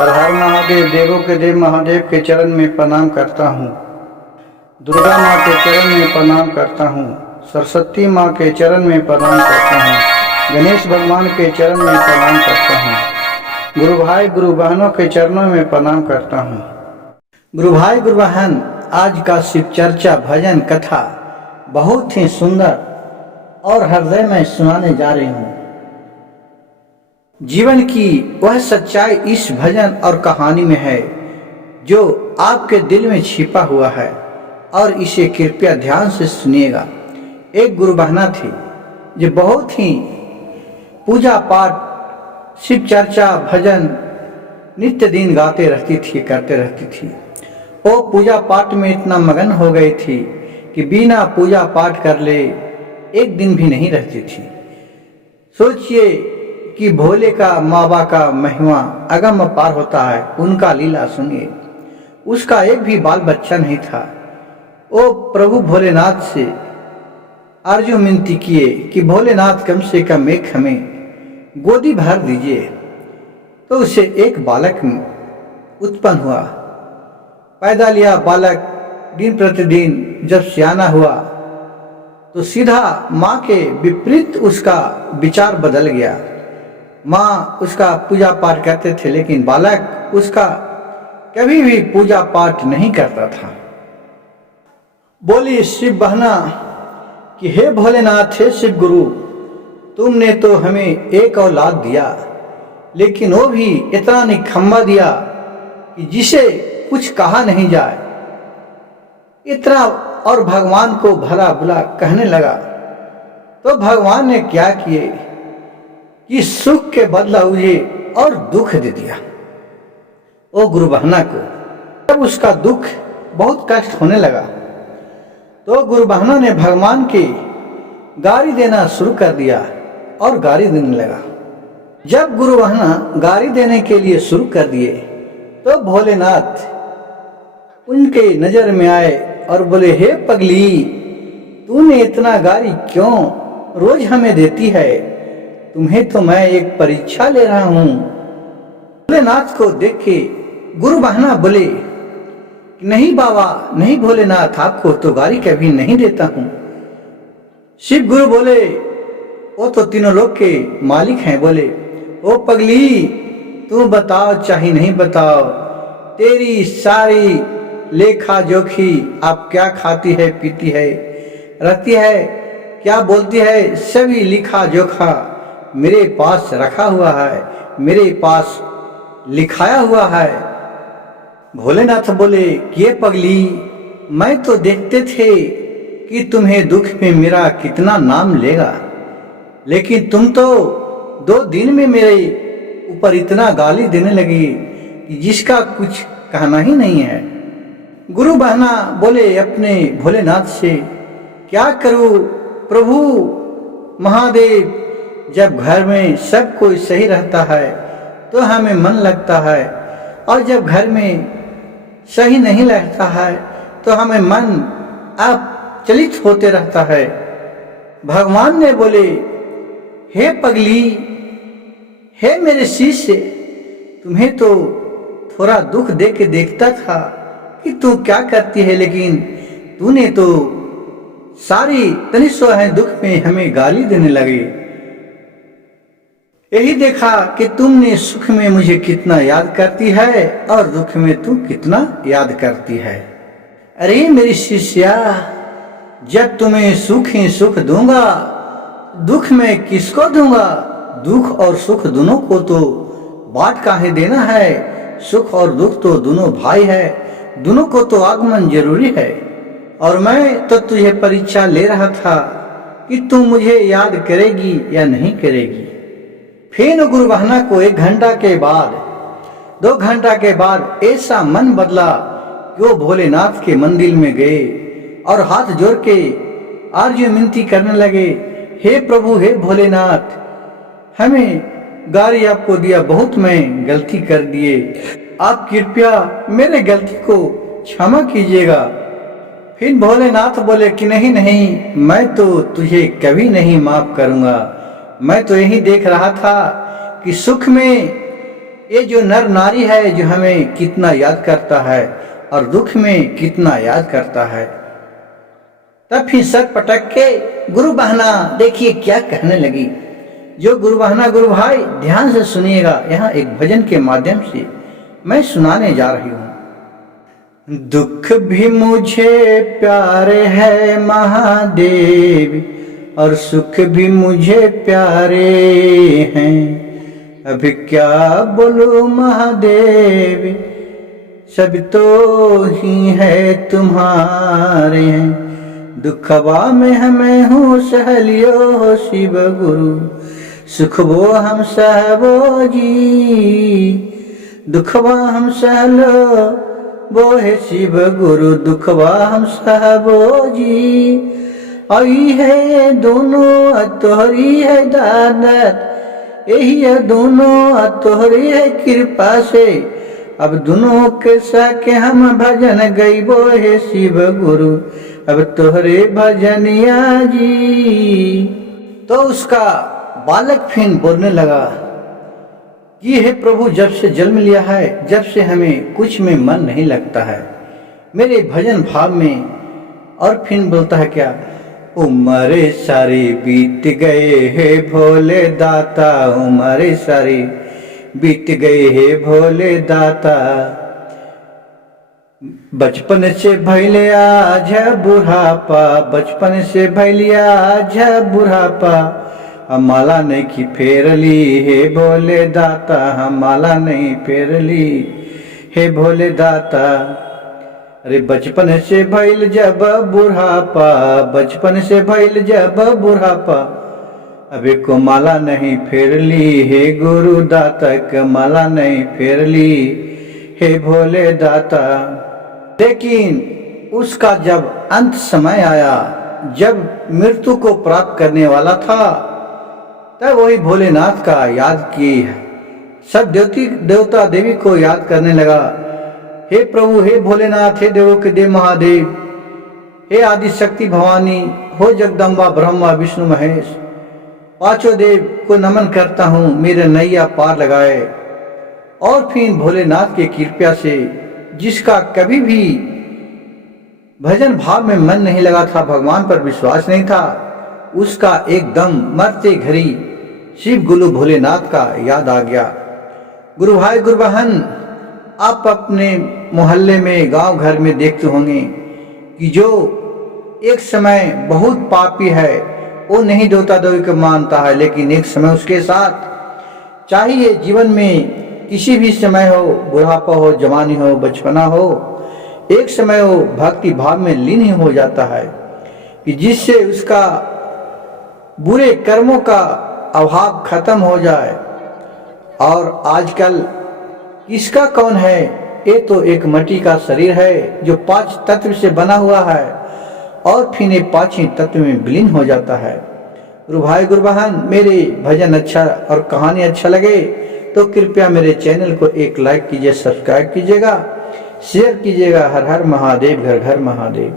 हर हर महादेव, देवों के देव महादेव के चरण में प्रणाम करता हूँ। दुर्गा माँ के चरण में प्रणाम करता हूँ। सरस्वती माँ के चरण में प्रणाम करता हूँ। गणेश भगवान के चरण में प्रणाम करता हूँ। गुरु भाई गुरु बहनों के चरणों में प्रणाम करता हूँ। गुरु भाई गुरु बहन, आज का शिव चर्चा भजन कथा बहुत ही सुंदर और हृदय में सुनाने जा रही हूँ। जीवन की वह सच्चाई इस भजन और कहानी में है जो आपके दिल में छिपा हुआ है, और इसे कृपया ध्यान से सुनिएगा। एक गुरु बहना थी जो बहुत ही पूजा पाठ, शिव चर्चा, भजन नित्य दिन गाते रहती थी, करते रहती थी। वो पूजा पाठ में इतना मगन हो गई थी कि बिना पूजा पाठ कर ले एक दिन भी नहीं रहती थी। सोचिए कि भोले का मावा का महिमा अगम अपार होता है। उनका लीला सुनिए। उसका एक भी बाल बच्चा नहीं था। वो प्रभु भोलेनाथ से अर्जुन विनती किए कि भोलेनाथ कम से कम एक हमें गोदी भर दीजिए। तो उसे एक बालक उत्पन्न हुआ, पैदा लिया। बालक दिन प्रतिदिन जब सियाना हुआ तो सीधा माँ के विपरीत उसका विचार बदल गया। माँ उसका पूजा पाठ करते थे, लेकिन बालक उसका कभी भी पूजा पाठ नहीं करता था। बोली शिव बहना कि हे भोलेनाथ, हे शिव गुरु, तुमने तो हमें एक औलाद दिया, लेकिन वो भी इतना निखम्बा दिया कि जिसे कुछ कहा नहीं जाए। इतना और भगवान को भला बुला कहने लगा। तो भगवान ने क्या किए कि सुख के बदला मुझे और दुख दे दिया। ओ गुरु बहना को जब उसका दुख बहुत कष्ट होने लगा तो गुरु बहना ने भगवान की गाली देना शुरू कर दिया और गाली देने लगा। जब गुरु बहना गाली देने के लिए शुरू कर दिए तो भोलेनाथ उनके नजर में आए और बोले, हे पगली, तूने इतना गाली क्यों रोज हमें देती है? तुम्हें तो मैं एक परीक्षा ले रहा हूं। भोलेनाथ को देख के गुरु बहना बोले, नहीं बाबा, नहीं भोलेनाथ, आपको तो गाली कभी नहीं देता हूं। शिव गुरु बोले, वो तो तीनों लोक के मालिक हैं। बोले, ओ पगली, तू बताओ चाहे नहीं बताओ, तेरी सारी लेखा जोखी, आप क्या खाती है, पीती है, रहती है, क्या बोलती है, सभी लिखा जोखा मेरे पास रखा हुआ है, मेरे पास लिखाया हुआ है। भोलेनाथ बोले कि ये पगली, मैं तो देखते थे कि तुम्हें दुख में मेरा कितना नाम लेगा, लेकिन तुम तो 2 दिन में मेरे ऊपर इतना गाली देने लगी कि जिसका कुछ कहना ही नहीं है। गुरु बहना बोले अपने भोलेनाथ से, क्या करूं प्रभु महादेव, जब घर में सब कोई सही रहता है तो हमें मन लगता है, और जब घर में सही नहीं रहता है तो हमें मन अपचलित होते रहता है। भगवान ने बोले, हे पगली, हे मेरे शिष्य, तुम्हें तो थोड़ा दुख दे के देखता था कि तू क्या करती है, लेकिन तूने तो सारी तनिष्ठा है दुख में हमें गाली देने लगी। यही देखा कि तुमने सुख में मुझे कितना याद करती है और दुख में तू कितना याद करती है। अरे मेरी शिष्या, जब तुम्हें सुख ही सुख दूंगा, दुख में किसको दूंगा? दुख और सुख दोनों को तो बांट काहे देना है। सुख और दुख तो दोनों भाई है, दोनों को तो आगमन जरूरी है। और मैं तो तुझे परीक्षा ले रहा था कि तू मुझे याद करेगी या नहीं करेगी। फिर गुरु बहना को 1 घंटा के बाद, 2 घंटा के बाद ऐसा मन बदला कि वो भोलेनाथ के मंदिर में गए और हाथ जोड़ के अर्जुन विनती करने लगे, हे प्रभु, हे भोलेनाथ, हमें गाली आपको दिया, बहुत मैं गलती कर दिए, आप कृपया मेरे गलती को क्षमा कीजिएगा। फिर भोलेनाथ बोले कि नहीं नहीं, मैं तो तुझे कभी नहीं माफ करूंगा। मैं तो यही देख रहा था कि सुख में ये जो नर नारी है जो हमें कितना याद करता है और दुख में कितना याद करता है। तब फिर सर पटक के गुरु बहना देखिए क्या कहने लगी। जो गुरु बहना गुरु भाई ध्यान से सुनिएगा, यहाँ एक भजन के माध्यम से मैं सुनाने जा रही हूँ। दुख भी मुझे प्यारे है महादेव और सुख भी मुझे प्यारे हैं। अभी क्या बोलूं महादेव, सब तो ही है तुम्हारे हैं। दुखवा में हमें हूँ सहलियो शिव गुरु, सुखबो हम सहबो जी। दुखवा हम सहलो वो है शिव गुरु, दुखवा हम सहबो जी। आई है दोनों तोहरी है दादत, यही है दोनों तोहरी है कृपा से। अब दोनों के साके हम भजन गईबो है शिव गुरु, अब तोहरे भजनिया जी। तो उसका बालक फिर बोलने लगा कि हे प्रभु, जब से जन्म लिया है जब से हमें कुछ में मन नहीं लगता है मेरे भजन भाव में। और फिर बोलता है क्या, उम्र सारी बीत गए है भोले दाता, उम्र सारी बीत गए है भोले दाता। बचपन से भैले आज बुढ़ापा, बचपन से भैले आज बुढ़ापा। हम माला नहीं की फेरली हे भोले दाता, हम माला नहीं फेरली हे भोले दाता। अरे बचपन से भइल जब बुढ़ापा, बचपन से भइल जब बुढ़ापा। अबे को माला नहीं फेरली हे गुरु दाता, के माला नहीं फेरली हे भोले दाता। लेकिन उसका जब अंत समय आया, जब मृत्यु को प्राप्त करने वाला था, तब वही भोलेनाथ का याद की सब देवता देवी को याद करने लगा। हे प्रभु, हे भोलेनाथ, हे देवों के देव महादेव, हे आदि शक्ति भवानी, हो जगदम्बा ब्रह्मा विष्णु महेश, पांचों देव को नमन करता हूँ, मेरे नैया पार लगाए। और फिर भोलेनाथ के कृपा से जिसका कभी भी भजन भाव में मन नहीं लगा था, भगवान पर विश्वास नहीं था, उसका एकदम मरते घड़ी शिव गुरु भोलेनाथ का याद आ गया। गुरु भाई गुरु बहन, आप अपने मोहल्ले में गांव घर में देखते होंगे कि जो एक समय बहुत पापी है वो नहीं देवता देवी को मानता है, लेकिन एक समय उसके साथ चाहिए जीवन में किसी भी समय हो, बुढ़ापा हो, जवानी हो, बचपना हो, एक समय वो भक्ति भाव में लीन ही हो जाता है कि जिससे उसका बुरे कर्मों का अभाव खत्म हो जाए। और आजकल किसका कौन है, ये तो एक मिट्टी का शरीर है जो 5 तत्व से बना हुआ है और फिर ये 5 ही तत्व में विलीन हो जाता है। गुरु भाई गुरु बहन, मेरे भजन अच्छा और कहानी अच्छा लगे तो कृपया मेरे चैनल को एक लाइक कीजिए, सब्सक्राइब कीजिएगा, शेयर कीजिएगा। हर हर महादेव, घर घर महादेव।